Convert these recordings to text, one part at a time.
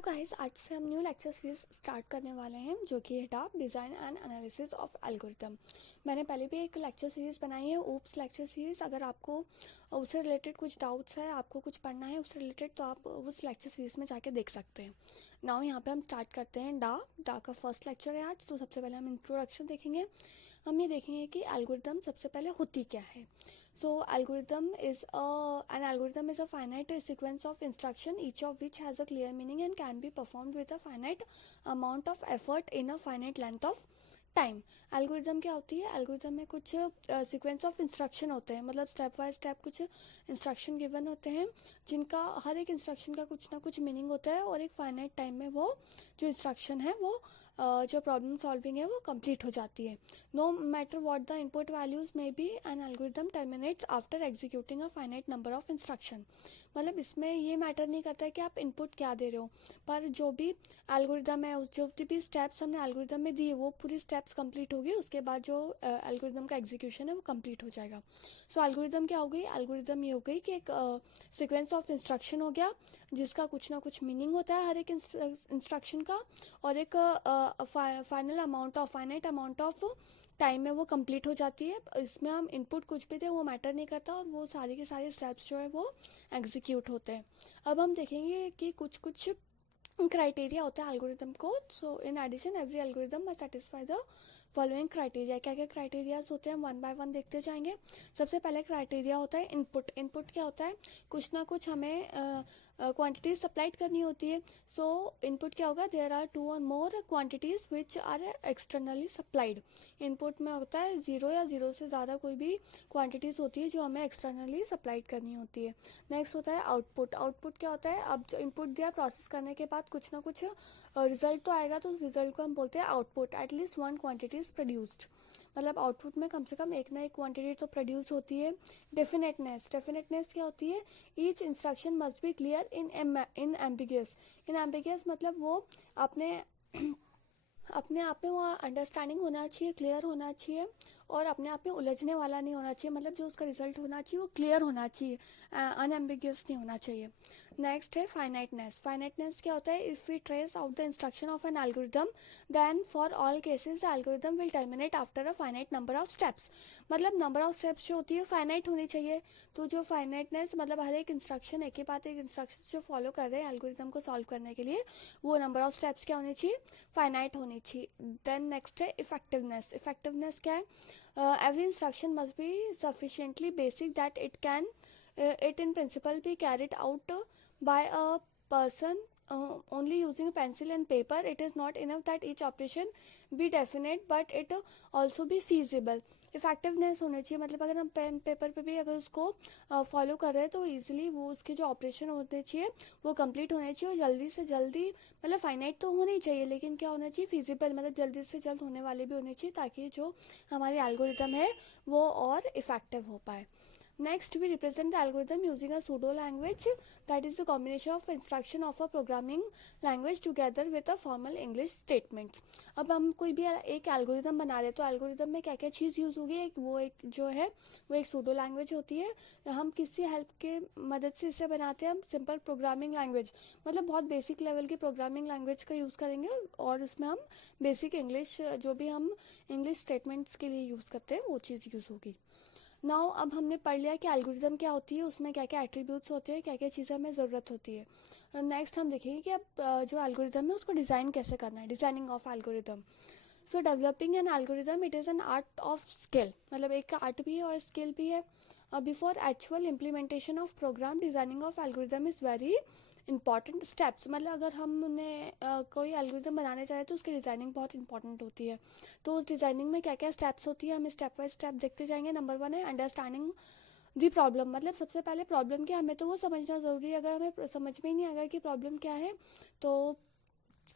Hello guys, आज से हम न्यू लेक्चर सीरीज स्टार्ट करने वाले हैं जो कि है data design and analysis of algorithm. मैंने पहले भी एक लेक्चर सीरीज बनाई है, ऊप्स लेक्चर सीरीज। अगर आपको उससे रिलेटेड कुछ डाउट्स है, आपको कुछ पढ़ना है उससे रिलेटेड, तो आप उस लेक्चर सीरीज में जाके देख सकते हैं। नाउ यहाँ पे हम स्टार्ट करते हैं। डा का फर्स्ट लेक्चर है आज। तो सबसे पहले हम इंट्रोडक्शन देखेंगे। हम ये देखेंगे कि एल्गोरिथम सबसे पहले होती क्या है। So an algorithm is a finite sequence of instruction, each of which has a clear meaning and can be performed with a finite amount of effort in a finite length of time. Algorithm क्या होती है? Algorithm में कुछ sequence of instruction होते हैं, मतलब step by step कुछ instruction given होते हैं जिनका हर एक इंस्ट्रक्शन का कुछ ना कुछ मीनिंग होता है और एक फाइनाइट टाइम में वो जो इंस्ट्रक्शन है वो जो प्रॉब्लम सॉल्विंग है वो कंप्लीट हो जाती है। No matter what the input values may be, an algorithm terminates after executing a finite number of instruction. मतलब इसमें ये मैटर नहीं करता है कि आप इनपुट क्या दे रहे हो, पर जो भी एल्गोरिदम है, जो भी स्टेप्स हमने एल्गोरिदम में दिए वो पूरी स्टेप्स कंप्लीट होगी, उसके बाद जो एल्गोरिदम का एग्जीक्यूशन है वो कंप्लीट हो जाएगा। सो एल्गोरिदम क्या हो गई? एल्गोरिदम ये हो गई कि एक सीक्वेंस ऑफ इंस्ट्रक्शन हो गया जिसका कुछ ना कुछ मीनिंग होता है हर एक इंस्ट्रक्शन का, और एक फाइनाइट अमाउंट ऑफ टाइम में वो कंप्लीट हो जाती है। इसमें हम इनपुट कुछ भी दे वो मैटर नहीं करता और वो सारी के सारे स्टेप्स जो है वो एग्जीक्यूट होते हैं। अब हम देखेंगे कि कुछ कुछ क्राइटेरिया होता है एल्गोरिदम को। So in addition every algorithm must satisfy the following criteria. क्या क्या क्राइटेरियाज होते हैं हम वन बाय वन देखते जाएंगे। सबसे पहले क्राइटेरिया होता है इनपुट। इनपुट क्या होता है? कुछ ना कुछ हमें क्वांटिटीज सप्लाइड करनी होती है। सो इनपुट क्या होगा? There are two or more quantities which are externally supplied. Input में होता है जीरो या जीरो से ज़्यादा कोई भी क्वांटिटीज होती है जो हमें एक्सटर्नली सप्लाइड करनी होती है। नेक्स्ट होता है आउटपुट। आउटपुट क्या होता है? अब जो इनपुट दिया प्रोसेस करने के बाद कुछ ना कुछ रिजल्ट तो आएगा, तो उस रिजल्ट को हम बोलते हैं output. At least one quantity is produced, मतलब आउटपुट में कम से कम एक ना एक क्वांटिटी तो प्रोड्यूस होती है। डेफिनेटनेस। डेफिनेटनेस क्या होती है? Each instruction must be clear in ambiguous. In ambiguous मतलब वो अपने अपने आप में वो अंडरस्टैंडिंग होना चाहिए, क्लियर होना चाहिए और अपने आप में उलझने वाला नहीं होना चाहिए। मतलब जो उसका रिजल्ट होना चाहिए वो क्लियर होना चाहिए, अनएम्बिगियस नहीं होना चाहिए। नेक्स्ट है फाइनाइटनेस। फाइनाइटनेस क्या होता है? If we trace out the instruction of an algorithm then for all cases the algorithm will terminate after a finite number of steps. मतलब नंबर ऑफ स्टेप्स जो होती है फाइनाइट होनी चाहिए। तो जो फाइनाइटनेस मतलब हर एक इंस्ट्रक्शन एक ही बात, एक इंस्ट्रक्शन जो फॉलो कर रहे हैं एल्गोरिदम को सॉल्व करने के लिए, वो नंबर ऑफ स्टेप्स क्या होनी चाहिए? फाइनाइट होनी चाहिए। देन नेक्स्ट है इफेक्टिवनेस। इफेक्टिवनेस क्या है? every instruction must be sufficiently basic that it in principle be carried out by a person only using pencil and paper. It is not enough that each operation be definite but it also be feasible. Effectiveness होनी चाहिए, मतलब अगर हम pen paper पे भी अगर उसको follow कर रहे हैं तो इजीली वो उसके जो ऑपरेशन होने चाहिए वो कंप्लीट होने चाहिए और जल्दी से जल्दी, मतलब फाइनाइट तो होनी चाहिए लेकिन क्या होना चाहिए? फिजिबल, मतलब जल्दी से जल्द होने वाले भी होने चाहिए ताकि जो हमारी एल्गोरिदम है वो और इफेक्टिव हो पाए। Next, we represent the algorithm using a pseudo language, that is a combination of instruction of a programming language together with a formal English statements. अब हम कोई भी एक एल्गोरिदम बना रहे हैं तो एल्गोरिदम में क्या क्या चीज़ यूज़ होगी? वो एक जो है वो एक सूडो लैंग्वेज होती है। हम किसी हेल्प के मदद से इसे बनाते हैं। हम सिंपल प्रोग्रामिंग लैंग्वेज, मतलब बहुत बेसिक लेवल की प्रोग्रामिंग लैंग्वेज का यूज़ करेंगे और उसमें हम बेसिक इंग्लिश, जो भी हम इंग्लिश स्टेटमेंट्स के लिए यूज़ करते हैं वो चीज़ यूज़ होगी। नाउ अब हमने पढ़ लिया कि एल्गोरिदम क्या होती है, उसमें क्या क्या एट्रीब्यूट्स होते हैं, क्या क्या चीज़ें हमें ज़रूरत होती है। नेक्स्ट हम देखेंगे कि अब जो एल्गोरिदम है उसको डिज़ाइन कैसे करना है, designing of algorithm. So developing an algorithm it is an art of skill, मतलब एक आर्ट भी है और स्किल भी है। Before actual implementation of program designing of algorithm is very important steps. मतलब अगर हमने कोई एल्गोरिदम बनाने चाहे तो उसकी डिज़ाइनिंग बहुत इंपॉर्टेंट होती है। तो उस डिज़ाइनिंग में क्या क्या स्टेप्स होती है हम स्टेप बाय स्टेप देखते जाएंगे। नंबर 1 है अंडरस्टैंडिंग दी प्रॉब्लम, मतलब सबसे पहले प्रॉब्लम क्या, हमें तो वो समझना ज़रूरी है। अगर हमें समझ में ही नहीं आएगा कि प्रॉब्लम क्या है तो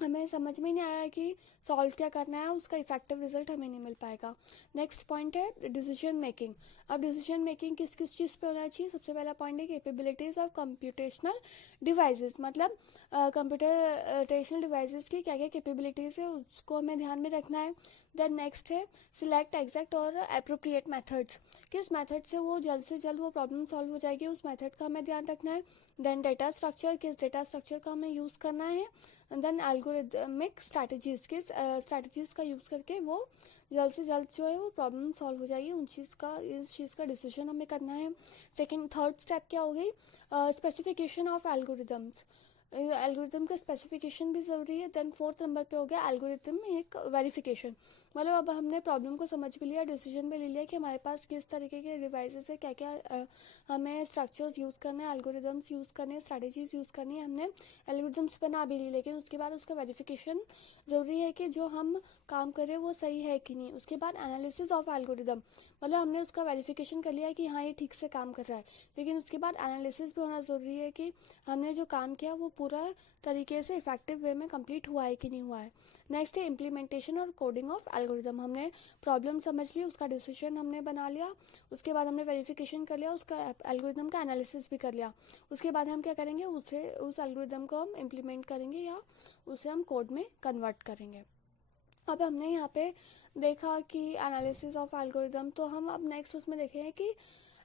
हमें समझ में नहीं आया कि सॉल्व क्या करना है, उसका इफेक्टिव रिजल्ट हमें नहीं मिल पाएगा। नेक्स्ट पॉइंट है डिसीजन मेकिंग। अब डिसीजन मेकिंग किस किस चीज़ पे होना चाहिए? सबसे पहला पॉइंट है कैपेबिलिटीज ऑफ कंप्यूटेशनल डिवाइसेस, मतलब कंप्यूटेशनल डिवाइसेस की क्या क्या कैपेबिलिटीज है उसको हमें ध्यान में रखना है। देन नेक्स्ट है सिलेक्ट एग्जैक्ट और अप्रोप्रिएट मेथड्स, किस मेथड से वो जल्द से जल्द वो प्रॉब्लम सॉल्व हो जाएगी, उस मेथड का हमें ध्यान रखना है। देन डेटा स्ट्रक्चर, किस डेटा स्ट्रक्चर का हमें यूज़ करना है। देन एल्गोरिदमिक स्ट्रैटेजीज, किस स्ट्रैटेजीज का यूज़ करके वो जल्द से जल्द जो है वो प्रॉब्लम सॉल्व हो जाएगी, इस चीज़ का डिसीजन हमें करना है। सेकंड थर्ड स्टेप क्या हो गई? स्पेसिफिकेशन ऑफ एल्गोरिदम्स, एल्गोरिथम का स्पेसिफिकेशन भी ज़रूरी है। देन फोर्थ नंबर पे हो गया एल्गोरिथम एक वेरिफिकेशन, मतलब अब हमने प्रॉब्लम को समझ भी लिया, डिसीजन भी ले लिया कि हमारे पास किस तरीके के डिवाइसेस है, क्या क्या हमें स्ट्रक्चर्स यूज़ करने हैं, एल्गोरिदम्स यूज़ करने हैं, स्ट्रैटेजीज यूज़ करनी है, हमने एल्गोरिदम्स बना भी ली, लेकिन उसके बाद उसका वेरिफिकेशन ज़रूरी है कि जो हम काम कर रहे हैं वो सही है कि नहीं। उसके बाद एनालिसिस ऑफ एल्गोरिदम, मतलब हमने उसका वेरिफिकेशन कर लिया कि हाँ ये ठीक से काम कर रहा है, लेकिन उसके बाद एनालिसिस भी होना ज़रूरी है कि हमने जो काम किया वो पूरा तरीके से इफेक्टिव वे में कंप्लीट हुआ है कि नहीं हुआ है। नेक्स्ट है इम्प्लीमेंटेशन और कोडिंग ऑफ एल्गोरिदम, हमने प्रॉब्लम समझ ली, उसका डिसीजन हमने बना लिया, उसके बाद हमने वेरिफिकेशन कर लिया, उसका एल्गोरिदम का एनालिसिस भी कर लिया, उसके बाद हम क्या करेंगे, उस एल्गोरिदम को हम इम्प्लीमेंट करेंगे या उसे हम कोड में कन्वर्ट करेंगे। अब हमने यहाँ पे देखा कि एनालिसिस ऑफ एल्गोरिदम, तो हम अब नेक्स्ट उसमें देखेंगे कि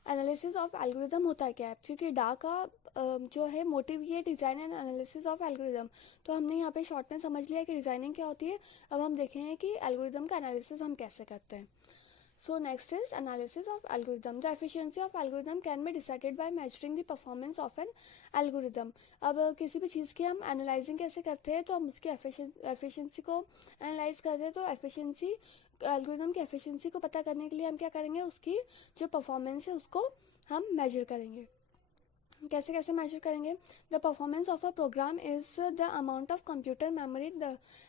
एनालिसिस ऑफ एल्गोरिदम होता है क्या है, क्योंकि डा का जो है मोटिव ये design and analysis of algorithm, तो हमने यहाँ पे शॉर्ट में समझ लिया कि डिज़ाइनिंग क्या होती है। अब हम देखेंगे कि एल्गोरिदम का एनालिसिस हम कैसे करते हैं। So next is analysis of algorithm. The efficiency of algorithm can be decided by measuring the performance of an algorithm. अब किसी भी चीज़ की हम एनालाइजिंग कैसे करते हैं, तो हम उसकी एफिशिएंसी को एनालाइज करते हैं, तो एफिशिएंसी एल्गोरिथम की एफिशिएंसी को पता करने के लिए हम क्या करेंगे, उसकी जो परफॉर्मेंस है उसको हम मेजर करेंगे। कैसे कैसे मेजर करेंगे? The performance of a program is the amount of computer memory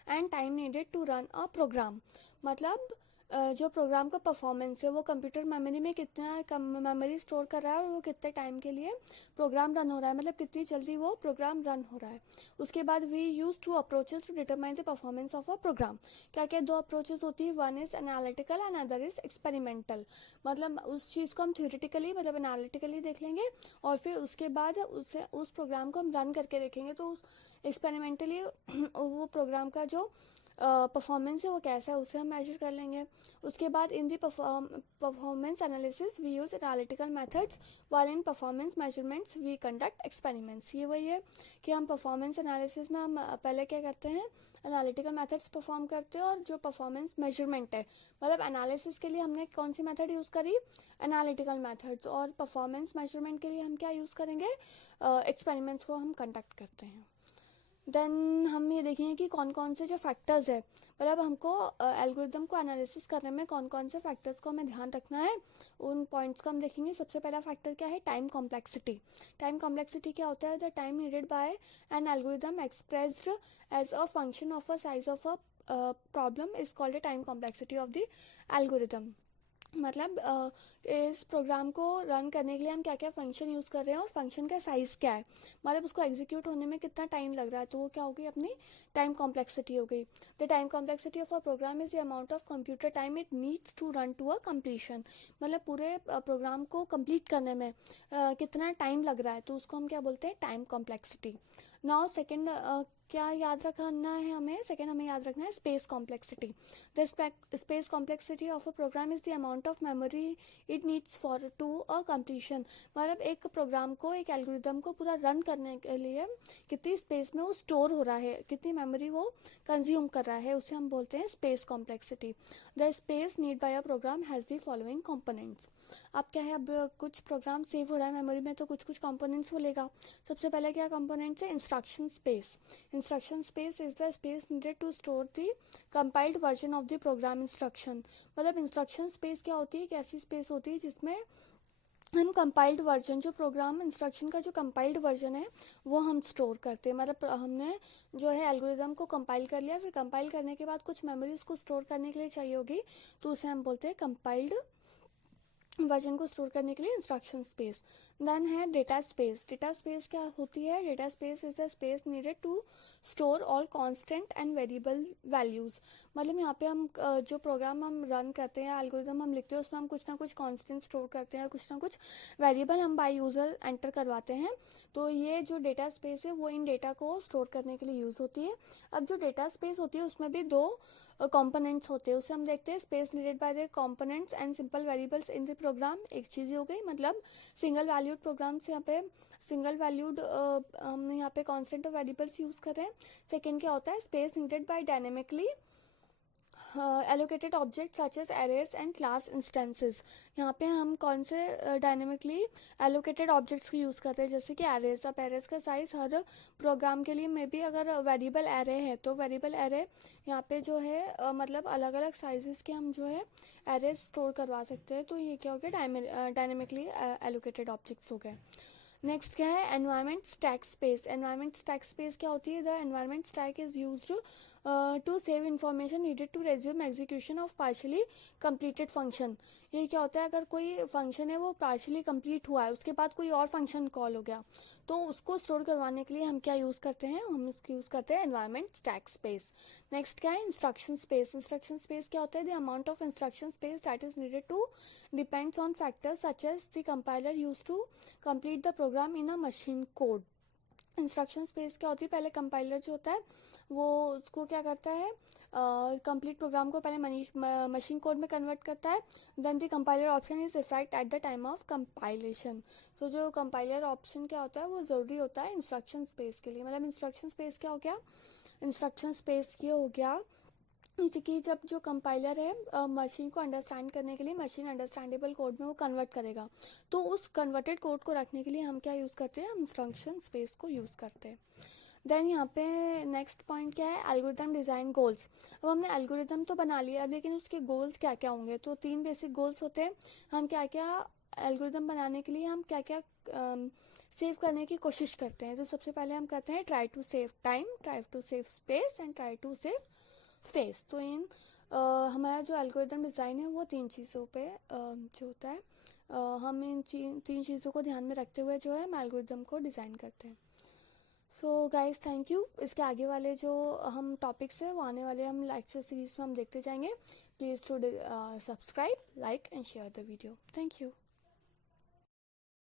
and time needed to run a program, मतलब जो प्रोग्राम का परफॉर्मेंस है वो कंप्यूटर मेमोरी में कितना मेमोरी स्टोर कर रहा है और वो कितने टाइम के लिए प्रोग्राम रन हो रहा है, मतलब कितनी जल्दी वो प्रोग्राम रन हो रहा है। उसके बाद we use two approaches to determine the performance of a program. क्या क्या दो अप्रोचेस होती है, one is analytical and other is experimental, मतलब उस चीज़ को हम थ्योरेटिकली मतलब एनालिटिकली देख लेंगे और फिर उसके बाद उस प्रोग्राम को हम रन करके देखेंगे, तो उस एक्सपेरिमेंटली वो प्रोग्राम का जो परफॉर्मेंस है वो कैसा है उसे हम मेजर कर लेंगे। उसके बाद in the performance analysis we use analytical methods, while in performance measurements we conduct experiments. ये वही है कि हम परफॉर्मेंस एनालिसिस में हम पहले क्या करते हैं, एनालिटिकल मेथड्स परफॉर्म करते हैं, और जो परफॉर्मेंस मेजरमेंट है मतलब एनालिसिस के लिए हमने कौन सी मेथड यूज़ करी, एनालिटिकल मेथड्स, और परफॉर्मेंस मेजरमेंट के लिए हम क्या यूज़ करेंगे, एक्सपेरिमेंट्स को हम कंडक्ट करते हैं। देन हम ये देखेंगे कि कौन कौन से जो फैक्टर्स है, मतलब हमको एल्गोरिदम को एनालिसिस करने में कौन कौन से फैक्टर्स को हमें ध्यान रखना है, उन पॉइंट्स को हम देखेंगे। सबसे पहला फैक्टर क्या है, टाइम कॉम्प्लेक्सिटी। टाइम कॉम्प्लेक्सिटी क्या होता है, the time needed by an algorithm expressed as a function of a size of a problem is called the time complexity of the algorithm. मतलब इस प्रोग्राम को रन करने के लिए हम क्या क्या फंक्शन यूज़ कर रहे हैं और फंक्शन का साइज़ क्या है, मतलब उसको एग्जीक्यूट होने में कितना टाइम लग रहा है, तो वो क्या हो गई, अपनी टाइम कॉम्प्लेक्सिटी हो गई। The time complexity of a program is the amount of computer time it needs to run to a completion, मतलब पूरे प्रोग्राम को कंप्लीट करने में कितना टाइम लग रहा है, तो उसको हम क्या बोलते हैं, टाइम कॉम्प्लेक्सिटी। नाउ सेकेंड क्या याद रखना है हमें, सेकेंड हमें याद रखना है space complexity. The space complexity of a program is the amount of memory it needs for to a completion, मतलब एक प्रोग्राम को, एक एल्गोरिदम को पूरा रन करने के लिए कितनी स्पेस में वो स्टोर हो रहा है, कितनी मेमोरी वो कंज्यूम कर रहा है, उसे हम बोलते हैं space complexity. The space need by a program has the following components. अब क्या है, अब कुछ प्रोग्राम सेव हो रहा है मेमोरी में तो कुछ कुछ कंपोनेंट्स वो लेगा। सबसे पहले क्या कंपोनेंट्स है, instruction space. Instruction space is the space needed to store the compiled version of the program instruction, मतलब इंस्ट्रक्शन स्पेस क्या होती है, एक ऐसी स्पेस होती है जिसमें हम कंपाइल्ड वर्जन, जो प्रोग्राम इंस्ट्रक्शन का जो कंपाइल्ड वर्जन है वो हम स्टोर करते हैं, मतलब हमने जो है एल्गोरिदम को कंपाइल कर लिया, फिर कंपाइल करने के बाद कुछ मेमोरी उसको स्टोर करने के लिए चाहिए होगी, तो उसे हम बोलते हैं कंपाइल्ड वर्जन को स्टोर करने के लिए इंस्ट्रक्शन स्पेस। देन है डेटा स्पेस। डेटा स्पेस क्या होती है? Data space is the space needed to store all constant and variable values. मतलब यहाँ पे हम जो प्रोग्राम हम रन करते हैं, एल्गोरिदम हम लिखते हैं, उसमें हम कुछ ना कुछ कांस्टेंट स्टोर करते हैं, कुछ ना कुछ वेरिएबल हम बाय यूजर एंटर करवाते हैं। तो ये जो डेटा स्पेस है वो इन डेटा को स्टोर करने के लिए यूज होती है। अब जो डेटा स्पेस होती है उसमें भी दो कंपोनेंट्स होते हैं, उसे हम देखते हैं। Space needed by the components and simple variables in the program. एक चीज़ हो गई, मतलब सिंगल वैल्यूड प्रोग्राम से यहाँ पे सिंगल वैल्यूड हम यहाँ पे कांस्टेंट और वेरिएबल्स यूज कर रहे हैं। सेकेंड क्या होता है? Space needed by dynamically allocated object such as arrays and class instances. यहाँ पे हम कौन से डायनेमिकली एलोकेटेड ऑब्जेक्ट्स को यूज़ करते हैं, जैसे कि एरेज। अब एरेज का साइज हर प्रोग्राम के लिए मे बी अगर वेरिएबल एरे है तो वेरिएबल एरे यहाँ पे जो है मतलब अलग अलग साइजेस के हम जो है एरेज स्टोर करवा सकते हैं। तो ये क्या हो गया? डायनेमिकली एलोकेटेड ऑब्जेक्ट्स हो गए। नेक्स्ट क्या है? Environment stack space. Environment stack space क्या होती है? The environment stack is used to save information needed to resume execution of partially completed function. ये क्या होता है? अगर कोई फंक्शन है वो पार्शली कंप्लीट हुआ है, उसके बाद कोई और फंक्शन कॉल हो गया, तो उसको स्टोर करवाने के लिए हम क्या यूज़ करते हैं? हम उसको यूज़ करते हैं एनवायरनमेंट स्टैक स्पेस। नेक्स्ट क्या है? Instruction space. इंस्ट्रक्शन स्पेस क्या होता है? The amount of instruction space that is needed to depends on factors such as the compiler use to complete the program in a machine code. Instruction space क्या होती है? पहले compiler जो होता है वो उसको क्या करता है? कंप्लीट प्रोग्राम को पहले मशीन कोड में कन्वर्ट करता है। Then the compiler option is effect at the time of compilation. तो जो कंपाइलर ऑप्शन क्या होता है वो ज़रूरी होता है इंस्ट्रक्शन स्पेस के लिए। मतलब इंस्ट्रक्शन स्पेस क्या हो गया? इंस्ट्रक्शन स्पेस ये हो गया जैसे कि जब जो कंपाइलर है मशीन को अंडरस्टैंड करने के लिए मशीन अंडरस्टैंडेबल कोड में वो कन्वर्ट करेगा, तो उस कन्वर्टेड कोड को रखने के लिए हम क्या यूज़ करते हैं? हम इंस्ट्रक्शन स्पेस को यूज़ करते हैं। देन यहाँ पे नेक्स्ट पॉइंट क्या है? Algorithm design goals. अब हमने एल्गोरिथम तो बना लिया, लेकिन उसके गोल्स क्या क्या होंगे? तो 3 बेसिक गोल्स होते हैं। हम क्या क्या एल्गोरिथम बनाने के लिए हम क्या क्या सेव करने की कोशिश करते हैं। तो सबसे पहले हम करते हैं try to save time, try to save space and try to save face. तो इन हमारा जो एल्गोरिथम डिज़ाइन है वो 3 चीज़ों पे जो होता है हम इन 3 चीज़ों को ध्यान में रखते हुए जो है हम एल्गोरिथम को डिज़ाइन करते हैं। So guys thank you. इसके आगे वाले जो हम टॉपिक्स है वो आने वाले हम लेक्चर सीरीज में हम देखते जाएंगे। Please to subscribe, like and share the video. Thank you.